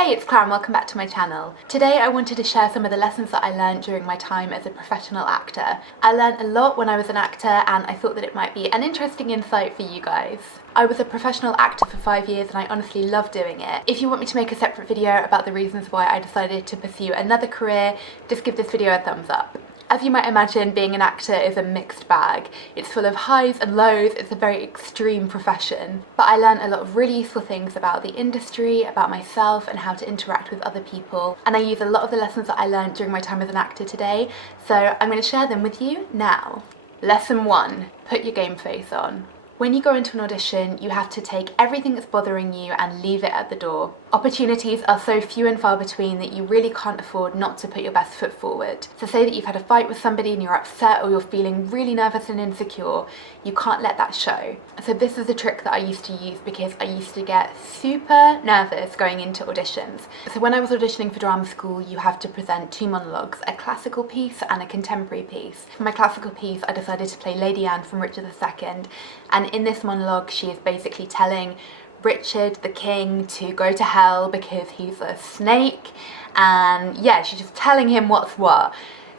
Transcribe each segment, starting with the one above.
Hey, it's Clara and welcome back to my channel. Today I wanted to share some of the lessons that I learned during my time as a professional actor. I learned a lot when I was an actor and I thought that it might be an interesting insight for you guys. I was a professional actor for 5 years and I honestly love doing it. If you want me to make a separate video about the reasons why I decided to pursue another career, just give this video a thumbs up. As you might imagine, being an actor is a mixed bag. It's full of highs and lows, it's a very extreme profession. But I learned a lot of really useful things about the industry, about myself and how to interact with other people. And I use a lot of the lessons that I learned during my time as an actor today, so I'm going to share them with you now. Lesson 1. Put your game face on. When you go into an audition, you have to take everything that's bothering you and leave it at the door. Opportunities are so few and far between that you really can't afford not to put your best foot forward. So say that you've had a fight with somebody and you're upset or you're feeling really nervous and insecure, you can't let that show. So this is a trick that I used to use because I used to get super nervous going into auditions. So when I was auditioning for drama school, you have to present 2 monologues, a classical piece and a contemporary piece. For my classical piece, I decided to play Lady Anne from Richard II, and in this monologue she is basically telling Richard the king to go to hell because he's a snake, and yeah, she's just telling him what's what.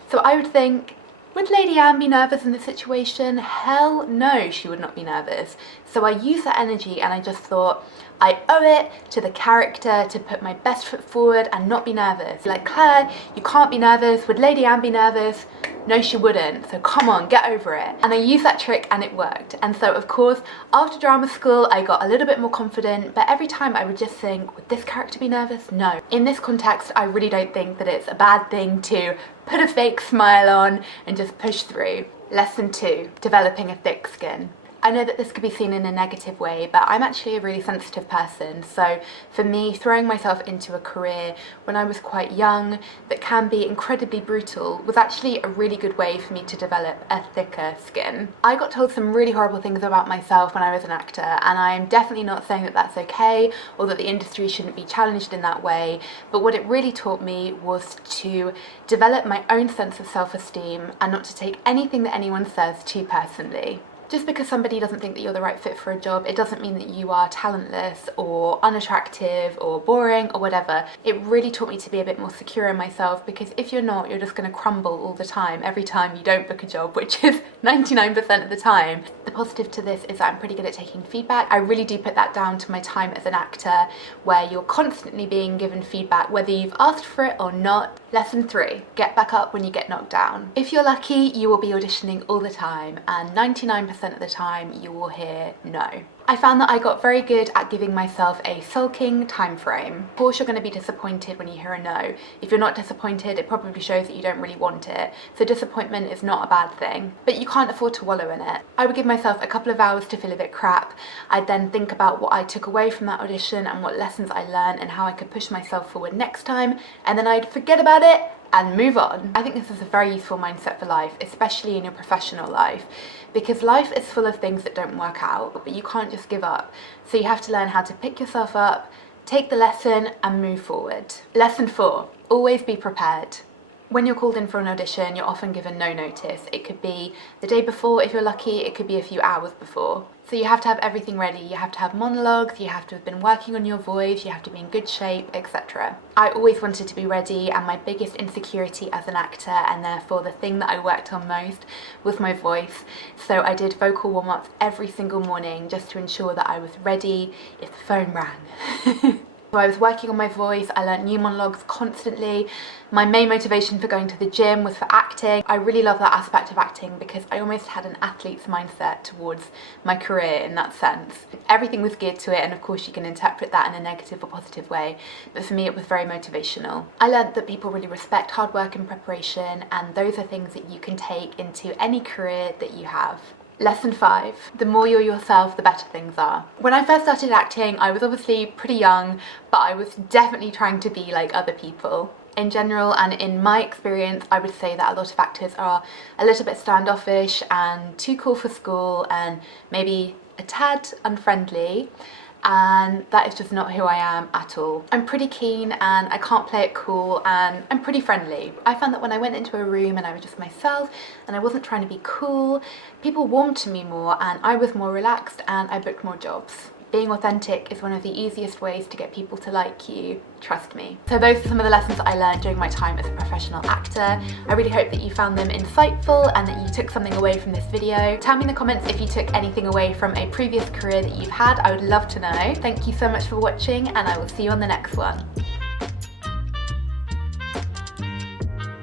So I would think, would Lady Anne be nervous in this situation? Hell no, she would not be nervous. So I used that energy and I just thought, I owe it to the character to put my best foot forward and not be nervous. Like, Claire, you can't be nervous. Would Lady Anne be nervous? No, she wouldn't. So come on, get over it. And I used that trick and it worked. And so of course, after drama school, I got a little bit more confident, but every time I would just think, would this character be nervous? No. In this context, I really don't think that it's a bad thing to put a fake smile on and just push through. Lesson 2, developing a thick skin. I know that this could be seen in a negative way, but I'm actually a really sensitive person. So for me, throwing myself into a career when I was quite young that can be incredibly brutal was actually a really good way for me to develop a thicker skin. I got told some really horrible things about myself when I was an actor, and I'm definitely not saying that that's okay or that the industry shouldn't be challenged in that way, but what it really taught me was to develop my own sense of self-esteem and not to take anything that anyone says too personally. Just because somebody doesn't think that you're the right fit for a job, it doesn't mean that you are talentless or unattractive or boring or whatever. It really taught me to be a bit more secure in myself, because if you're not, you're just going to crumble all the time every time you don't book a job, which is 99% of the time. The positive to this is that I'm pretty good at taking feedback. I really do put that down to my time as an actor, where you're constantly being given feedback whether you've asked for it or not. Lesson 3, get back up when you get knocked down. If you're lucky, you will be auditioning all the time, and 99% of the time you will hear no. I found that I got very good at giving myself a sulking time frame. Of course, you're going to be disappointed when you hear a no. If you're not disappointed, it probably shows that you don't really want it. So disappointment is not a bad thing, but you can't afford to wallow in it. I would give myself a couple of hours to feel a bit crap. I'd then think about what I took away from that audition and what lessons I learned and how I could push myself forward next time, and then I'd forget about it and move on. I think this is a very useful mindset for life, especially in your professional life, because life is full of things that don't work out, but you can't just give up. So you have to learn how to pick yourself up, take the lesson and move forward. Lesson 4, always be prepared. When you're called in for an audition, you're often given no notice. It could be the day before if you're lucky, it could be a few hours before. So you have to have everything ready. You have to have monologues, you have to have been working on your voice, you have to be in good shape, etc. I always wanted to be ready, and my biggest insecurity as an actor, and therefore the thing that I worked on most, was my voice. So I did vocal warm-ups every single morning just to ensure that I was ready if the phone rang. So I was working on my voice, I learnt new monologues constantly. My main motivation for going to the gym was for acting. I really love that aspect of acting because I almost had an athlete's mindset towards my career in that sense. Everything was geared to it, and of course you can interpret that in a negative or positive way, but for me it was very motivational. I learnt that people really respect hard work and preparation, and those are things that you can take into any career that you have. Lesson 5, the more you're yourself, the better things are. When I first started acting, I was obviously pretty young, but I was definitely trying to be like other people. In general, and in my experience, I would say that a lot of actors are a little bit standoffish and too cool for school and maybe a tad unfriendly. And that is just not who I am at all. I'm pretty keen and I can't play it cool, and I'm pretty friendly. I found that when I went into a room and I was just myself and I wasn't trying to be cool, people warmed to me more and I was more relaxed and I booked more jobs. Being authentic is one of the easiest ways to get people to like you, trust me. So those are some of the lessons that I learned during my time as a professional actor. I really hope that you found them insightful and that you took something away from this video. Tell me in the comments if you took anything away from a previous career that you've had. I would love to know. Thank you so much for watching, and I will see you on the next one.